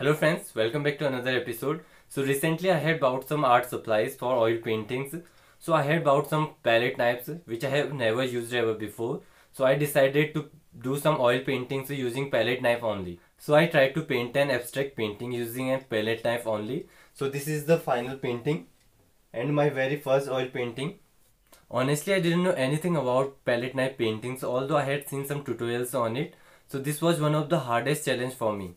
Hello friends, welcome back to another episode. So recently I had bought some art supplies for oil paintings. So I had bought some palette knives which I have never used ever before. So I decided to do some oil paintings using palette knife only. So I tried to paint an abstract painting using a palette knife only. So this is the final painting and my very first oil painting. Honestly, I didn't know anything about palette knife paintings, although I had seen some tutorials on it. So this was one of the hardest challenge for me.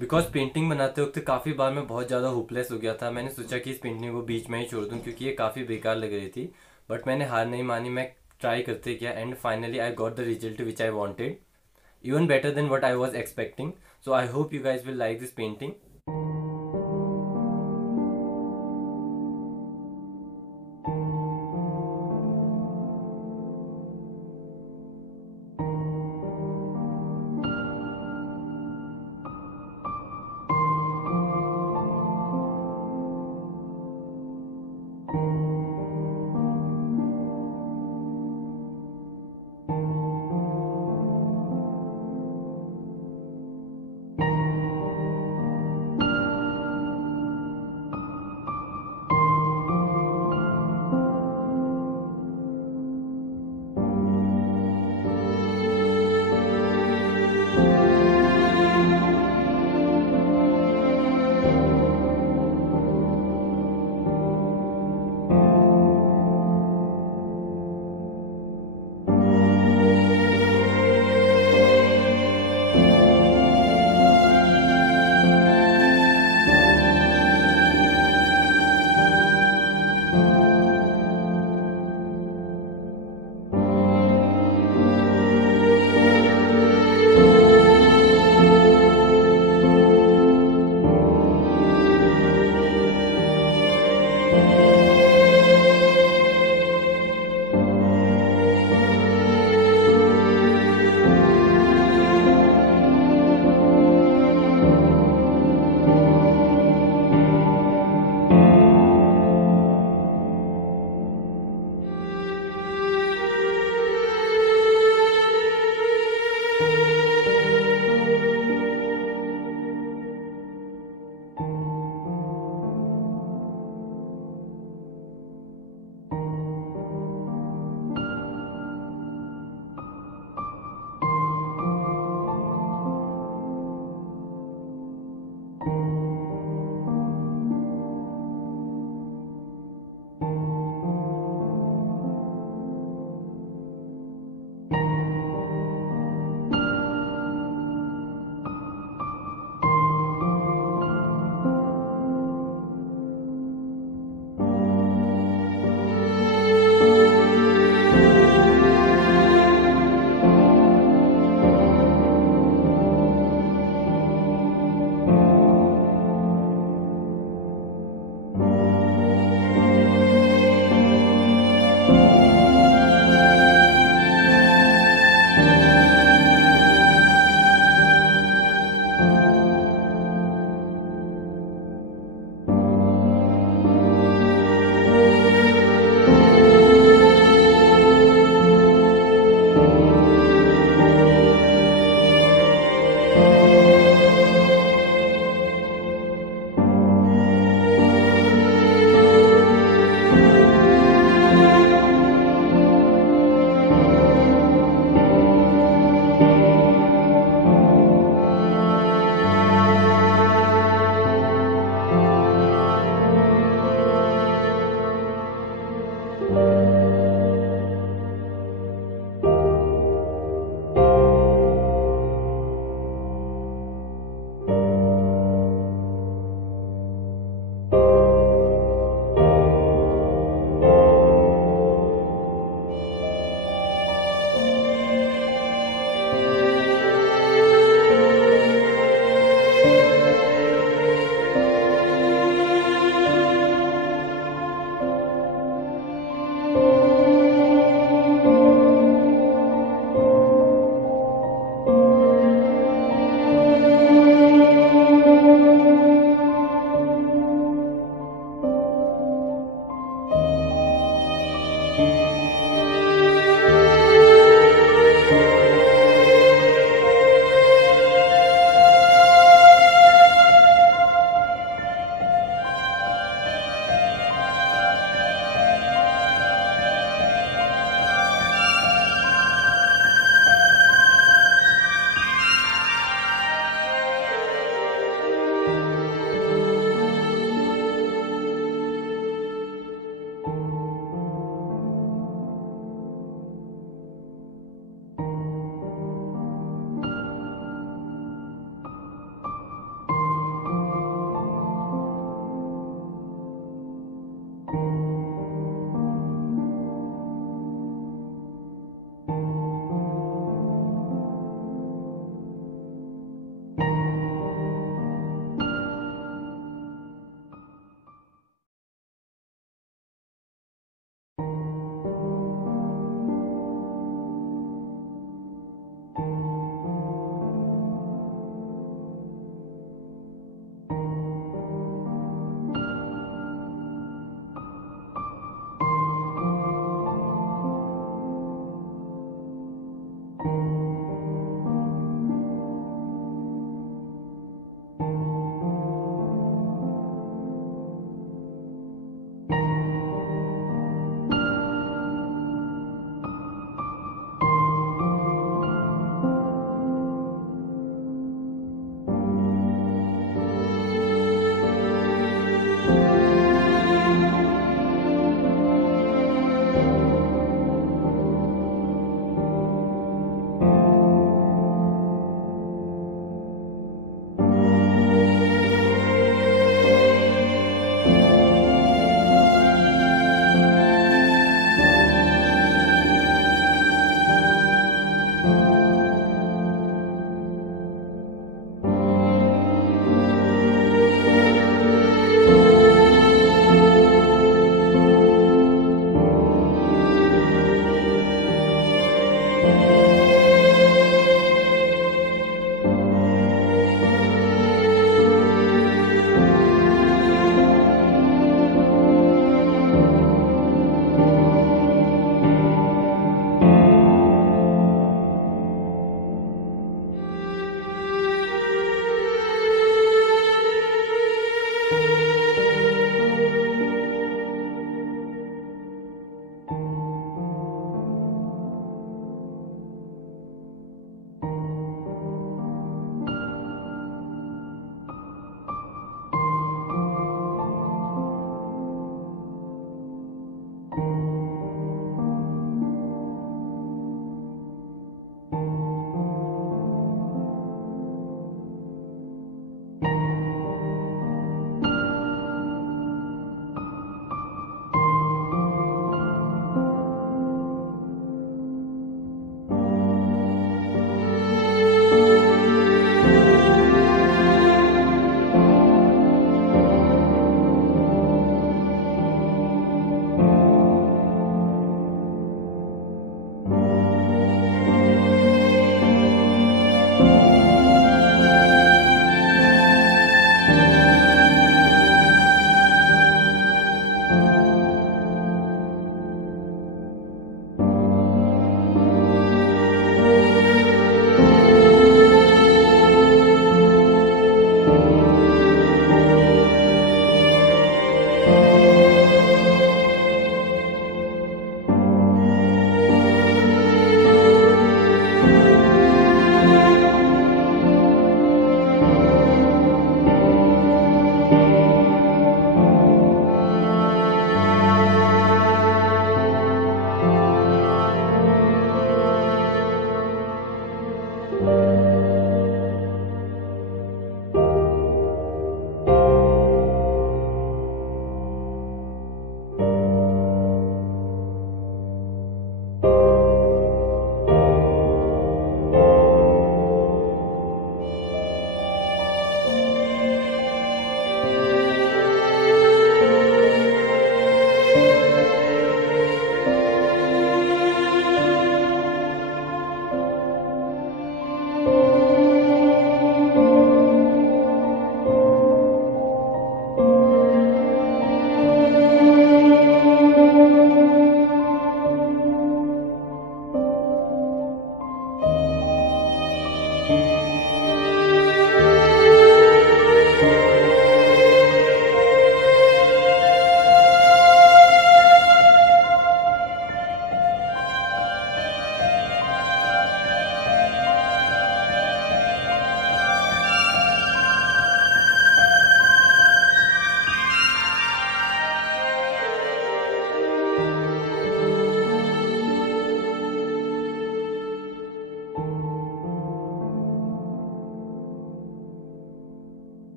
Because painting बनाते वक्त काफ़ी बार मैं बहुत ज़्यादा होपलेस हो गया था। मैंने सोचा कि इस पेंटिंग को बीच में ही छोड़ दूं क्योंकि ये काफ़ी बेकार लग रही थी, बट मैंने हार नहीं मानी। मैं ट्राई करते गया and finally I got the result which I wanted, even better than what I was expecting. So I hope you guys will like this painting.